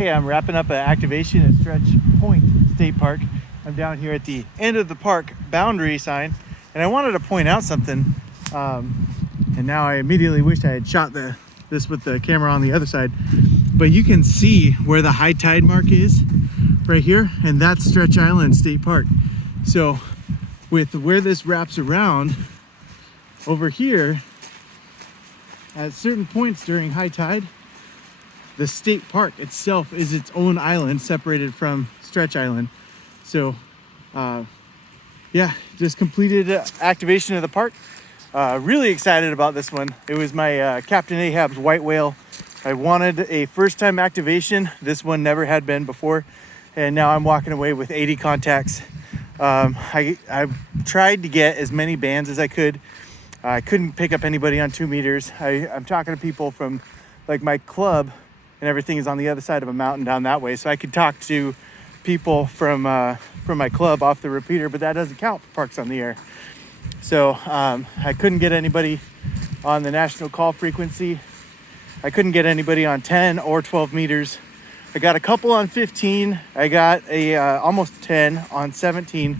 Hey, I'm wrapping up an activation at Stretch Point State Park. I'm down here at the end of the park boundary sign, and I wanted to point out something. And now I immediately wish I had shot this with the camera on the other side. But you can see where the high tide mark is right here, and that's Stretch Island State Park. So with where this wraps around over here, at certain points during high tide, the state park itself is its own island separated from Stretch Island. So yeah, just completed activation of the park. Really excited about this one. It was my Captain Ahab's white whale. I wanted a first time activation. This one never had been before, and now I'm walking away with 80 contacts. I've tried to get as many bands as I could. I couldn't pick up anybody on 2 meters. I'm talking to people from like my club, and everything is on the other side of a mountain down that way. So I could talk to people from my club off the repeater, but that doesn't count for parks on the air. So I couldn't get anybody on the national call frequency. I couldn't get anybody on 10 or 12 meters. I got a couple on 15. I got a almost 10 on 17.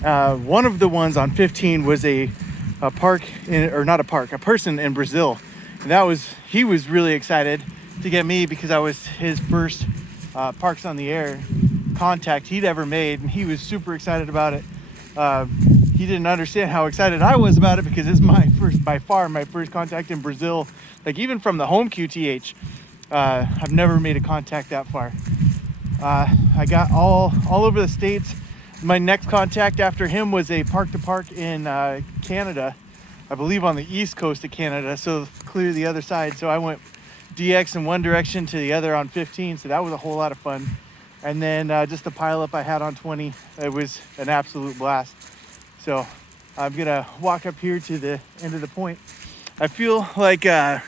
One of the ones on 15 was a person in Brazil. And he was really excited to get me because I was his first Parks on the Air contact he'd ever made, and he was super excited about it. He didn't understand how excited I was about it because it's by far my first contact in Brazil. Like, even from the home QTH, I've never made a contact that far. I got all over the States. My next contact after him was a park to park in Canada, I believe on the east coast of Canada, so clear the other side. So I went DX in one direction to the other on 15, so that was a whole lot of fun. And then just the pile up I had on 20, it was an absolute blast. So I'm gonna walk up here to the end of the point. I feel like I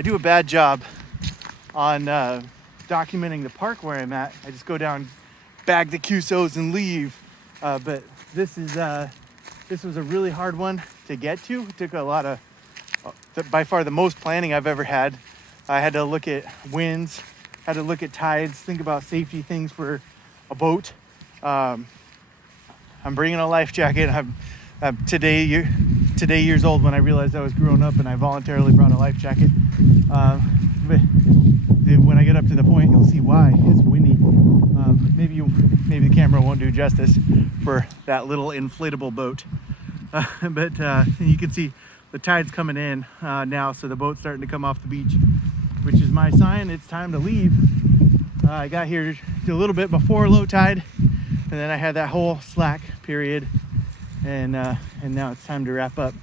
do a bad job on documenting the park where I'm at. I just go down, bag the QSOs and leave. But this was a really hard one to get to. It took a lot of, by far the most planning I've ever had. I had to look at winds, had to look at tides, think about safety things for a boat. I'm bringing a life jacket. I'm today years old when I realized I was growing up, and I voluntarily brought a life jacket. But when I get up to the point, you'll see why. It's windy. Maybe the camera won't do justice for that little inflatable boat. But you can see the tide's coming in now, so the boat's starting to come off the beach, which is my sign it's time to leave. I got here a little bit before low tide, and then I had that whole slack period, and now it's time to wrap up.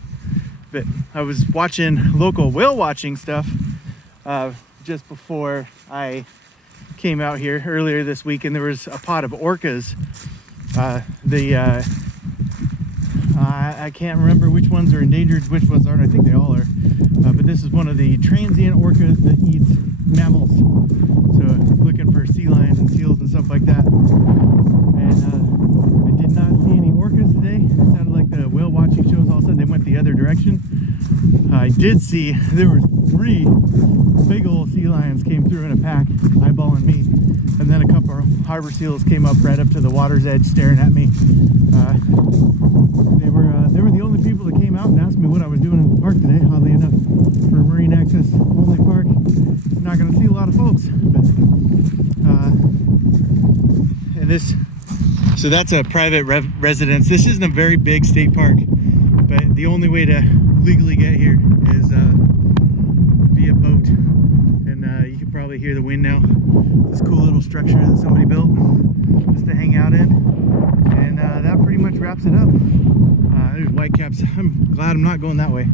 But I was watching local whale watching stuff just before I came out here earlier this week, and there was a pod of orcas. I can't remember which ones are endangered, which ones aren't. I think they all are. But this is one of the transient orcas that eats mammals. So looking for sea lions and seals and stuff like that. And I did not see any orcas today. It sounded like the whale watching shows all of a sudden they went the other direction. I did see there were 3 big old sea lions came through in a pack, eyeballing me. And then a couple of harbor seals came up right up to the water's edge staring at me. They were the only people that came out and asked me what I was doing in the park today. Oddly enough, for a marine access only park, you're not going to see a lot of folks. But, so that's a private residence. This isn't a very big state park, but the only way to legally get here is via boat. And you can probably hear the wind now. This cool little structure that somebody built just to hang out in. And that pretty much wraps it up. There's whitecaps. I'm glad I'm not going that way.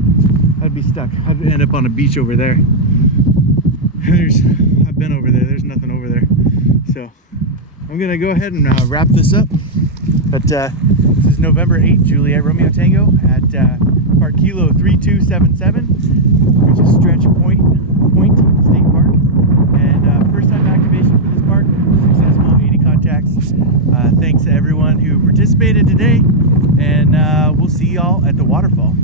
I'd be stuck. I'd end up on a beach over there. I've been over there. There's nothing over there. So I'm gonna go ahead and wrap this up. But this is November 8th, Juliet Romeo Tango at Park Kilo 3277, which is Stretch Point State Park. And first time activation for this park. Successful, 80 contacts. Thanks to everyone who participated today, and we'll see y'all at the waterfall.